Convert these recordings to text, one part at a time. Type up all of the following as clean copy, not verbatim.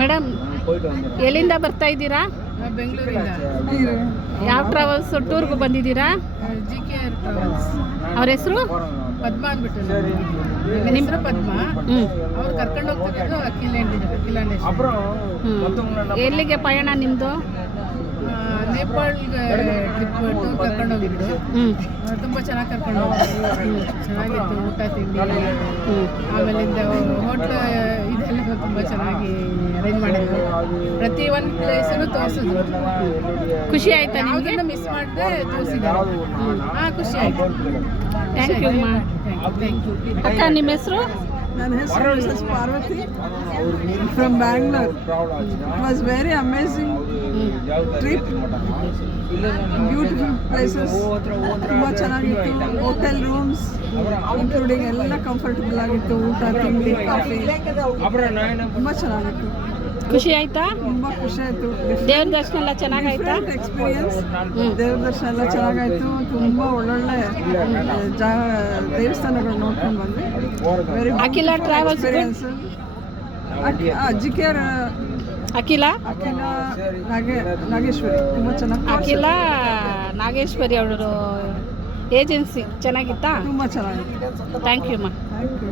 Madam ಎಲ್ಲಿಂದ ಬರ್ತಾ ಇದ್ದೀರಾ? ಬೆಂಗಳೂರಿಂದ. ಯಾವ ಟ್ರಾವೆಲ್ಸ್ ಟೂರ್ಗೆ ಬಂದಿದ್ದೀರಾ? GKR travels. ಅವ್ರ ಹೆಸರು ಪದ್ಮ ಅಂದ್ಬಿಟ್ಟು ನಿಮ್ಮ ಹೆಸರು ಪದ್ಮ. ಅವ್ರು ಕರ್ಕೊಂಡು ಹೋಗ್ತಿದ್ದು ಅಖಿಲಾಂಡೇಶ್ವರಿ. ಎಲ್ಲಿಗೆ ಪಯಣ ನಿಮ್ಮದು? ನೇಪಾಳ್ಗೆ ಟ್ರಿಪ್ ಟೂರ್ ಕರ್ಕೊಂಡು ಹೋಗಿದ್ರು. ತುಂಬ ಚೆನ್ನಾಗಿ ಕರ್ಕೊಂಡು ಹೋಗಿದ್ರು. ಚೆನ್ನಾಗಿತ್ತು ಊಟ ತಿಂಡಿ. ಆಮೇಲಿಂದ ಹೋಟ್ಲ್ ಇದೆಲ್ಲ ತುಂಬ ಚೆನ್ನಾಗಿ ಅರೇಂಜ್ ಮಾಡಿದ್ರು. ಪ್ರತಿ ಒಂದು ಪ್ಲೇಸನ್ನು ತೋರಿಸಿದ್ರು. ಖುಷಿ ಆಯ್ತಾ ನಿಮಗೆ? ಮಿಸ್ ಮಾಡಿದ್ರೆ ತೋರಿಸಿದ್ದಾರೆ. ಖುಷಿ ಆಯ್ತು. ಥ್ಯಾಂಕ್ ಯು ಅಮ್ಮ. Thank you. ಅಕ್ಕ ನಿಮ್ಮ ಹೆಸರು? ನನ್ನ ಹೆಸರು Mrs Parvathi from Bangalore. It was very amazing trip. Beautiful places, ತುಂಬ ಚೆನ್ನಾಗಿತ್ತು. ಹೋಟೆಲ್ ರೂಮ್ಸ್ ಇನ್ಕ್ಲೂಡಿಂಗ್ ಎಲ್ಲ ಕಂಫರ್ಟಬಲ್ ಆಗಿತ್ತು. ಊಟ ತಿಂಡಿ ಕಾಫಿ ತುಂಬ ಚೆನ್ನಾಗಿತ್ತು. ಖುಷಿ ಆಯ್ತಾ? ತುಂಬ ಖುಷಿ ಆಯಿತು. ದೇವ್ರ ದರ್ಶನ ಎಲ್ಲ ಚೆನ್ನಾಗಾಯ್ತಾ? ಎಕ್ಸ್ಪೀರಿಯನ್ಸ್. ದೇವ್ರ ದರ್ಶನ ಎಲ್ಲ ಚೆನ್ನಾಗಾಯ್ತು. ತುಂಬ ಒಳ್ಳೊಳ್ಳೆ ದೇವಸ್ಥಾನಗಳು ನೋಡ್ಕೊಂಡು ಬಂದ್ವಿ. ವೆರಿ ಅಖಿಲ ಟ್ರಾವೆಲ್ಸ್ ಎಕ್ಸ್ಪೀರಿಯನ್ಸ್. GKR ಅಖಿಲ ನಾಗೇಶ್ವರಿ ತುಂಬ ಚೆನ್ನಾಗಿ. ಅಖಿಲ ನಾಗೇಶ್ವರಿ ಅವರು ಏಜೆನ್ಸಿ ಚೆನ್ನಾಗಿತ್ತಾ? ತುಂಬ ಚೆನ್ನಾಗಿತ್ತು. ಥ್ಯಾಂಕ್ ಯು ಅಮ್ಮ. Thank you.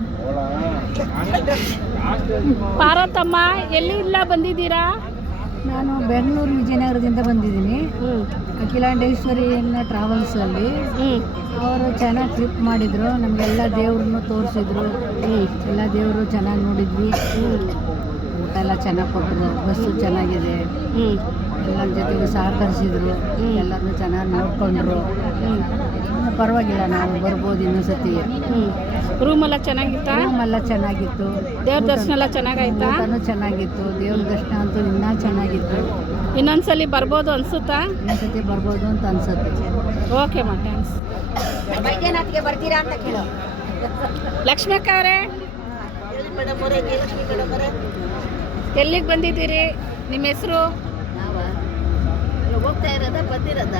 ಪಾರ್ವತಮ್ಮ ಎಲ್ಲಿಂದ ಬಂದಿದ್ದೀರಾ? ನಾನು ಬೆಂಗಳೂರು ವಿಜಯನಗರದಿಂದ ಬಂದಿದ್ದೀನಿ. ಅಖಿಲಾಂಡೇಶ್ವರಿ ಟ್ರಾವೆಲ್ಸಲ್ಲಿ ಅವರು ಚೆನ್ನಾಗಿ ಟ್ರಿಪ್ ಮಾಡಿದರು. ನಮಗೆಲ್ಲ ದೇವ್ರನ್ನು ತೋರಿಸಿದ್ರು. ಎಲ್ಲ ದೇವರು ಚೆನ್ನಾಗಿ ನೋಡಿದ್ವಿ. ಊಟ ಎಲ್ಲ ಚೆನ್ನಾಗಿ ಕೊಟ್ಟರು. ಬಸ್ಸು ಚೆನ್ನಾಗಿದೆ. ಎಲ್ಲರ ಜೊತೆಗೂ ಸಹಕರಿಸಿದ್ರು. ಎಲ್ಲರನ್ನೂ ಚೆನ್ನಾಗಿ ನೋಡಿಕೊಂಡ್ರು. ಪರವಾಗಿಲ್ಲ, ನಾವು ಬರ್ಬೋದು ಇನ್ನೊಂದ್ಸತಿ. ರೂಮೆಲ್ಲ ಚೆನ್ನಾಗಿತ್ತಾ? ರೂಮೆಲ್ಲ ಚೆನ್ನಾಗಿತ್ತು. ದೇವ್ರ ದರ್ಶನ ಎಲ್ಲ ಚೆನ್ನಾಗಾಯ್ತಾ? ಊಟನೂ ಚೆನ್ನಾಗಿತ್ತು. ದೇವ್ರ ದರ್ಶನ ಅಂತೂ ಇನ್ನೂ ಚೆನ್ನಾಗಿತ್ತು. ಇನ್ನೊಂದ್ಸಲಿ ಬರ್ಬೋದು ಅನ್ಸುತ್ತಾ? ಇನ್ನೊಂದ್ಸತಿ ಬರ್ಬೋದು ಅಂತ ಅನ್ಸುತ್ತೆ. ಓಕೆ ಅಮ್ಮ, ಥ್ಯಾಂಕ್ಸ್. ಬೈದ್ಯನಾಥ್ಗೆ ಬರ್ತೀರಾ ಅಂತ ಕೇಳೋ. ಲಕ್ಷ್ಮಕ್ಕ ಅವರೇ ಎಲ್ಲಿಗೆ ಬಂದಿದ್ದೀರಿ? ನಿಮ್ಮ ಹೆಸರು? ಹೋಗ್ತಾ ಇರೋದ ಬಂದಿರೋದ?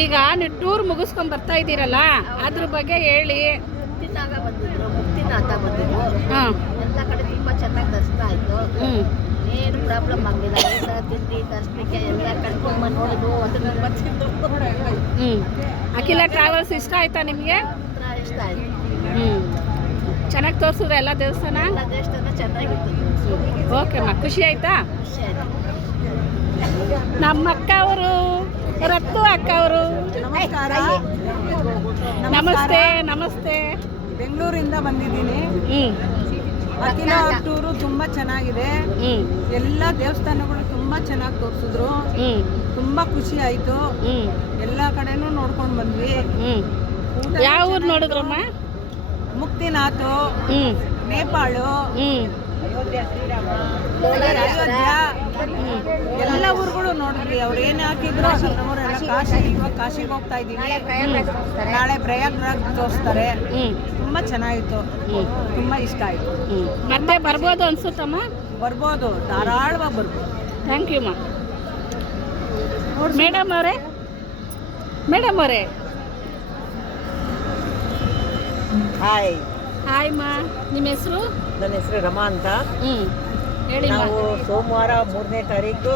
ಈಗ ನೀವು ಟೂರ್ ಮುಗಿಸ್ಕೊಂಡು ಬರ್ತಾ ಇದ್ದೀರಲ್ಲ, ಅದ್ರ ಬಗ್ಗೆ ಹೇಳಿ. ಮುಕ್ತಿನಾಗ ಬಂದಿದ್ರು, ಮುಕ್ತಿನಾಥ ಬಂದಿದ್ರು. ಹಾಂ, ಎಲ್ಲ ಕಡೆ ತುಂಬ ಚೆನ್ನಾಗಿ ದರ್ಶನ ಆಯಿತು. ಏನು ಪ್ರಾಬ್ಲಮ್ ಆಗಲಿಲ್ಲ. ಊಟ ತಿಂಡಿ ದರ್ಶನಕ್ಕೆ ಎಲ್ಲ ಕರ್ಕೊಂಡ್ಬಂದು ನೋಡಿದ್ವು. ಅದನ್ನ ಬರ್ತಿದ್ದು ಅಖಿಲ ಟ್ರಾವೆಲ್ಸ್ ಇಷ್ಟ ಆಯ್ತಾ ನಿಮಗೆ? ಇಷ್ಟ ಆಯಿತು. ಚೆನ್ನಾಗಿ ತೋರಿಸಿದ್ರೆ ಎಲ್ಲ ದೇವಸ್ಥಾನ? ಎಲ್ಲ ದೇವಸ್ಥಾನ ಚೆನ್ನಾಗಿತ್ತು. ಓಕೆ ಅಮ್ಮ, ಖುಷಿ ಆಯ್ತಾ? ಖುಷಿ ಆಯಿತು. ನಮ್ಮ ಅಕ್ಕ ಅವರು, ರತ್ತು ಅಕ್ಕ ಅವರು. ನಮಸ್ಕಾರ. ನಮಸ್ತೆ. ನಮಸ್ತೆ. ಬೆಂಗಳೂರಿಂದ ಬಂದಿದ್ದೀನಿ. ಅಖಿಲ ಟೂರು ತುಂಬ ಚೆನ್ನಾಗಿದೆ. ಎಲ್ಲ ದೇವಸ್ಥಾನಗಳು ತುಂಬ ಚೆನ್ನಾಗಿ ತೋರಿಸಿದ್ರು. ತುಂಬ ಖುಷಿ ಆಯಿತು. ಎಲ್ಲ ಕಡೆನೂ ನೋಡ್ಕೊಂಡು ಬಂದ್ವಿ. ಯಾವ ಊರು ನೋಡಿದ್ರಮ್ಮ? ಮುಕ್ತಿನಾಥ, ನೇಪಾಳು, ಅಯೋಧ್ಯ, ಎಲ್ಲ ಊರುಗಳು ನೋಡಿದ್ವಿ. ಅವ್ರು ಏನು ಹಾಕಿದ್ರು ನಮ್ಮವರೆಲ್ಲ ಕಾಶಿ. ಇವಾಗ ಕಾಶಿಗೆ ಹೋಗ್ತಾ ಇದ್ದೀವಿ. ನಾಳೆ ಪ್ರಯಾಗ್ರಾಜ್ ತೋರಿಸ್ತಾರೆ. ತುಂಬ ಚೆನ್ನಾಗಿತ್ತು. ತುಂಬ ಇಷ್ಟ ಆಯಿತು. ಮತ್ತೆ ಬರ್ಬೋದು ಅನ್ಸುತ್ತಮ್ಮ? ಬರ್ಬೋದು, ಧಾರಾಳವಾಗಿ ಬರ್ಬೋದು. ಥ್ಯಾಂಕ್ ಯು ಅಮ್ಮ. ಮೇಡಮ್ ಅವರೇ, ಮೇಡಮ್ ಅವರೇ ಹಾಯ್. ಹಾಯ್ ಅಮ್ಮ. ನಿಮ್ಮ ಹೆಸರು? ನನ್ನ ಹೆಸರು ರಮಾ ಅಂತ. ಹೇಳಿ. ನಾವು ಸೋಮವಾರ 3ನೇ ತಾರೀಕು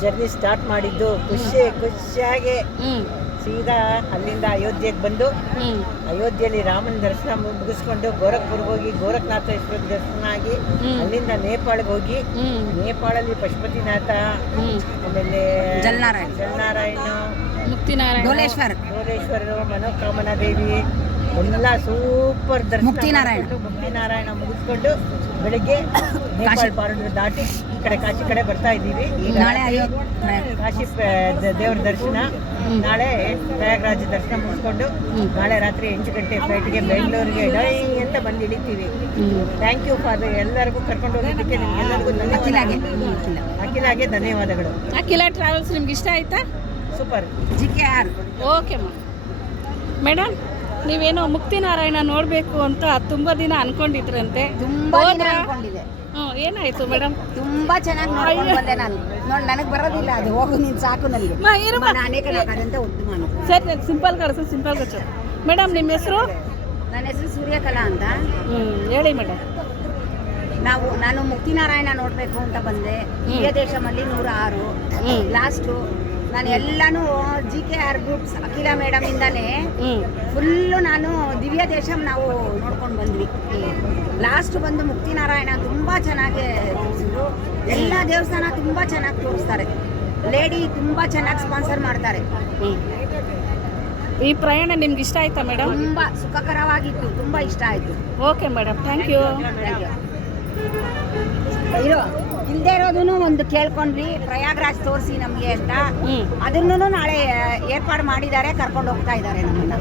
ಜರ್ನಿ ಸ್ಟಾರ್ಟ್ ಮಾಡಿದ್ದು. ಖುಷಿಯಾಗಿ ಸೀದಾ ಅಲ್ಲಿಂದ ಅಯೋಧ್ಯೆಗೆ ಬಂದು ಅಯೋಧ್ಯೆಯಲ್ಲಿ ರಾಮನ ದರ್ಶನ ಮುಗಿಸ್ಕೊಂಡು ಗೋರಖ್ಪುರ್ಗೆ ಹೋಗಿ ಗೋರಖನಾಥೇಶ್ವರ ದರ್ಶನ ಆಗಿ ಅಲ್ಲಿಂದ ನೇಪಾಳಿಗೆ ಹೋಗಿ ನೇಪಾಳಲ್ಲಿ ಪಶುಪತಿನಾಥ, ಆಮೇಲೆ ಜಲನಾರಾಯಣ, ಮುಕ್ತಿನಾರಾಯಣ, ಡೋಲೇಶ್ವರರು, ಮನೋಕಾಮನಾ ದೇವಿ ಎಲ್ಲ ಸೂಪರ್ ದರ್ಶನ. ಮುಕ್ತಿನಾರಾಯಣ ಮುಗಿಸ್ಕೊಂಡು ಬೆಳಿಗ್ಗೆ ನೇಪಾಳ ಬಾರ್ಡರ್ ದಾಟಿ ಈ ಕಡೆ ಕಾಶಿ ಕಡೆ ಬರ್ತಾ ಇದ್ದೀವಿ. ಈಗ ಕಾಶಿ ದೇವ್ರ ದರ್ಶನ, ನಾಳೆ ಪ್ರಯಾಗ್ರಾಜ್ ದರ್ಶನ ಮುಗಿಸ್ಕೊಂಡು ನಾಳೆ ರಾತ್ರಿ 8 ಗಂಟೆ ಫ್ಲೈಟ್ಗೆ ಬೆಂಗಳೂರಿಗೆ ಡೈ ಅಂತ ಬಂದು ಇಳಿತೀವಿ. ಥ್ಯಾಂಕ್ ಯು ಫಾರ್ ಎಲ್ಲರಿಗೂ ಕರ್ಕೊಂಡು ಹೋಗೋದಕ್ಕೆ. ನಿಮ್ಗೆಲ್ಲರಿಗೂ ಅಖಿಲಾಗೆ ಧನ್ಯವಾದಗಳು. ಅಖಿಲ ಟ್ರಾವೆಲ್ಸ್ ನಿಮ್ಗೆ ಇಷ್ಟ ಆಯ್ತಾ? ಸೂಪರ್. GKR. ಓಕೆ ಅಮ್ಮ. ಮೇಡಮ್, ನೀವೇನೋ ಮುಕ್ತಿನಾರಾಯಣ ನೋಡಬೇಕು ಅಂತ ತುಂಬ ದಿನ ಅನ್ಕೊಂಡಿದ್ರಂತೆ. ಏನಾಯ್ತು ಮೇಡಮ್? ತುಂಬಾ ಚೆನ್ನಾಗಿ ನೋಡ್ಕೊಂಡು ಬಂದೆ ನಾನು. ನೋಡಿ, ನನಗೆ ಬರೋದಿಲ್ಲ ಅದು. ಹೋಗು ನೀನು, ಸಾಕು ನನಗೆ. ಅಂತ ಉಂಟು ನಾನು. ಸರಿ, ಸಿಂಪಲ್ ಕಳಿಸು, ಸಿಂಪಲ್ ಕಳಿಸು. ಮೇಡಮ್, ನಿಮ್ಮ ಹೆಸರು? ನನ್ನ ಹೆಸರು ಸೂರ್ಯಕಲಾ ಅಂತ. ಹೇಳಿ ಮೇಡಮ್. ನಾನು ಮುಕ್ತಿನಾರಾಯಣ ನೋಡಬೇಕು ಅಂತ ಬಂದೆ. ದಿವ್ಯ ದೇಶಮಲ್ಲಿ 106 ಲಾಸ್ಟು. ನಾನು ಎಲ್ಲಾನು GKR ಗ್ರೂಪ್ಸ್ ಅಖಿಲ ಮೇಡಮ್ ಇಂದಾನೆ ಫುಲ್ಲು ನಾನು ದಿವ್ಯ ದೇಶಂ ನಾವು ನೋಡ್ಕೊಂಡು ಬಂದ್ವಿ. ಲಾಸ್ಟ್ ಬಂದು ಮುಕ್ತಿನಾರಾಯಣ ತುಂಬಾ ಚೆನ್ನಾಗಿ ತೋರಿಸಿದ್ರು. ಎಲ್ಲ ದೇವಸ್ಥಾನ ತುಂಬಾ ಚೆನ್ನಾಗಿ ತೋರಿಸ್ತಾರೆ. ಲೇಡಿ ತುಂಬಾ ಚೆನ್ನಾಗಿ ಸ್ಪಾನ್ಸರ್ ಮಾಡ್ತಾರೆ. ಈ ಪ್ರಯಾಣ ನಿಮ್ಗೆ ಇಷ್ಟ ಆಯ್ತಾ ಮೇಡಮ್? ತುಂಬಾ ಸುಖಕರವಾಗಿತ್ತು, ತುಂಬಾ ಇಷ್ಟ ಆಯ್ತು. Okay madam, thank you. ಇಲ್ಲದೆ ಇರೋದನ್ನು ಒಂದು ಕೇಳ್ಕೊಂಡ್ವಿ, ಪ್ರಯಾಗ್ರಾಜ್ ತೋರಿಸಿ ನಮಗೆ ಅಂತ. ಅದನ್ನು ನಾಳೆ ಏರ್ಪಾಡು ಮಾಡಿದ್ದಾರೆ, ಕರ್ಕೊಂಡು ಹೋಗ್ತಾ ಇದ್ದಾರೆ ನಮ್ಮನ್ನ.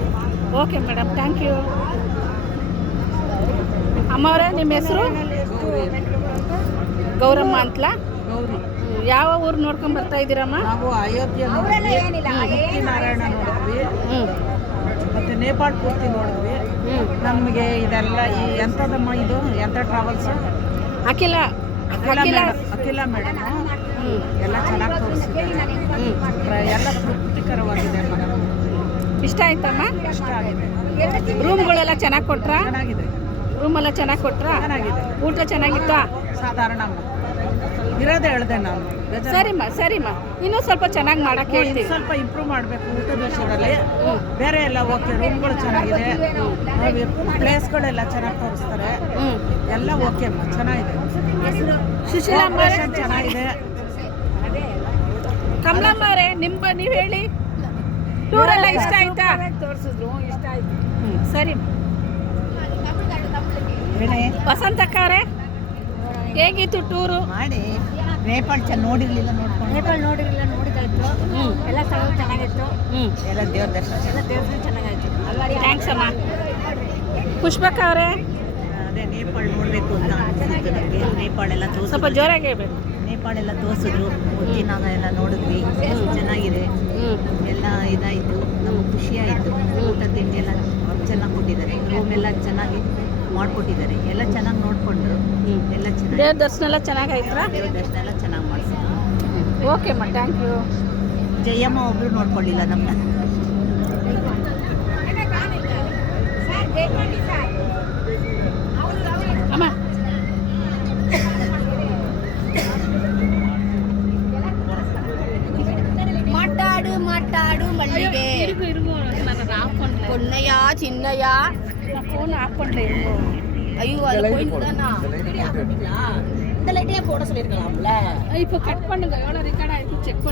Okay madam, thank you. ಅಮ್ಮವರೇ, ನಿಮ್ಮ ಹೆಸರು? ಗೌರಮ್ಮ ಅಂತಲಾ? ಯಾವ ಊರು ನೋಡ್ಕೊಂಡ್ ಬರ್ತಾ ಇದ್ದೀರಮ್ಮ? ನಾವು ಅಯೋಧ್ಯೆ ನೋಡಿದ್ವಿ, ಮುಕ್ತಿನಾರಾಯಣ ನೋಡಿದ್ವಿ, ಮತ್ತೆ ನೇಪಾಳ ಪೂರ್ತಿ ನೋಡಿದ್ವಿ. ನಮಗೆ ಇದೆಲ್ಲ ಈ ಎಂಥದಮ್ಮ ಇದು ಎಂಥ ಟ್ರಾವೆಲ್ಸ್? ಅಖಿಲ ಅಖಿಲ ಮೇಡಮ್ ಎಲ್ಲ ಚೆನ್ನಾಗಿ ತೋರಿಸಿದ್ದಾರೆ. ಎಲ್ಲ ತೃಪ್ತಿಕರವಾಗಿದೆ ಅಮ್ಮ. ಇಷ್ಟ ಆಯ್ತಮ್ಮ? ಇಷ್ಟ ಆಗಿದೆ. ರೂಮ್ಗಳೆಲ್ಲ ಚೆನ್ನಾಗಿ ಕೊಟ್ರಾ? ಚೆನ್ನಾಗಿದೆ. ರೂಮೆಲ್ಲ ಚೆನ್ನಾಗಿ ಕೊಟ್ರಾ? ಚೆನ್ನಾಗಿದೆ. ಊಟ ಚೆನ್ನಾಗಿತ್ತಾ? ಸಾಧಾರಣ ಅಮ್ಮ, ಇರೋದೇ ಹೇಳ್ದೆ ನಾನು. ಸರಿಮ್ಮ, ಇನ್ನೂ ಸ್ವಲ್ಪ ಚೆನ್ನಾಗಿ ಮಾಡಕ್ಕೆ ಹೇಳ್ತೀವಿ. ಸ್ವಲ್ಪ ಇಂಪ್ರೂವ್ ಮಾಡಬೇಕು ಊಟದ ವಿಷಯದಲ್ಲಿ. ಬೇರೆ ಎಲ್ಲ ಓಕೆ, ರೂಮ್ಗಳು ಚೆನ್ನಾಗಿದೆ, ಪ್ಲೇಸ್ಗಳೆಲ್ಲ ಚೆನ್ನಾಗಿ ತೋರಿಸ್ತಾರೆ, ಎಲ್ಲ ಓಕೆ ಅಮ್ಮ, ಚೆನ್ನಾಗಿದೆ. ಸುಶೀಲಮ್ಮ ಚೆನ್ನಾಗಿದೆ. ಕಮಲಮ್ಮ ಅವರೇ, ನೀವು ಹೇಳಿ, ಟೂರೆಲ್ಲ ಇಷ್ಟ ಆಯ್ತಾ? ತೋರಿಸಿದ್ರು, ಇಷ್ಟ ಆಯ್ತು. ಸರಿ. ವಸಂತಕ್ಕ ಅವರೇ, ಹೇಗಿತ್ತು ಟೂರು? ಮಾಡಿ ನೇಪಾಳ ನೋಡಿರ್ಲಿಲ್ಲ, ನೋಡಿದಾಯ್ತು. ಎಲ್ಲ ಸ್ಥಳ ಚೆನ್ನಾಗಿತ್ತು. ಎಲ್ಲ ದೇವ್ರ ದರ್ಶನ ಚೆನ್ನಾಗಾಯ್ತು. ಥ್ಯಾಂಕ್ಸ್ ಅಮ್ಮ. ಪುಷ್ಪಕ್ಕ ಅವರೇ, ಅದೇ ನೇಪಾಳ ನೋಡಬೇಕು ಅಂತ ಅನಿಸಿತ್ತು ನಮಗೆ. ನೇಪಾಳ ಎಲ್ಲ ಸ್ವಲ್ಪ ಜೋರಾಗಿ ಹೇಳ್ಬೇಕು. ನೇಪಾಳ ಎಲ್ಲ ತೋರಿಸಿದ್ರು, ಮುತ್ತಿನಾಗ ಎಲ್ಲ ನೋಡಿದ್ವಿ, ಚೆನ್ನಾಗಿದೆ. ಎಲ್ಲ ಇದಾಯಿತು, ನಮಗೆ ಖುಷಿ ಆಯಿತು. ಊಟ ತಿಂಡಿ ಎಲ್ಲ ಚೆನ್ನಾಗಿ ಕೊಟ್ಟಿದ್ದಾರೆ, ರೂಮ್ ಎಲ್ಲ ಚೆನ್ನಾಗಿ ಮಾಡಿಕೊಟ್ಟಿದ್ದಾರೆ, ಎಲ್ಲ ಚೆನ್ನಾಗಿ ನೋಡಿಕೊಂಡ್ರು, ಎಲ್ಲ ಚೆನ್ನಾಗಿ. ದೇವ್ರ ದರ್ಶನ ಎಲ್ಲ ಚೆನ್ನಾಗಾಯ್ತಾ? ದೇವ್ರ ದರ್ಶನ ಎಲ್ಲ ಚೆನ್ನಾಗಿ ಮಾಡಿಸಿದ್ರು. ಓಕೆ ಅಮ್ಮ, ಥ್ಯಾಂಕ್ ಯು. ಜಯಮ್ಮ ಒಬ್ರು ನೋಡ್ಕೊಳ್ಳಿಲ್ಲ ನಮ್ಮನ್ನ. ಅಮ್ಮ, ಮಾತಾಡು ಮಲ್ಲಿಗೆ ಇರುಗು ನಾನು ಹಾಕೊಂಡ್ಲೆ. பொன்னையா சின்னையா நான் ஃபோன் ஆஃப் பண்ணல. ஐயோ அது போயிட்டுதானா இந்த லைட்டே போட சொல்லிருக்கலாம்ல. இப்போ கட் பண்ணுங்க, எவ்வளோ ரெக்கார்ட் ஆயிருக்கு செக் பண்ணு.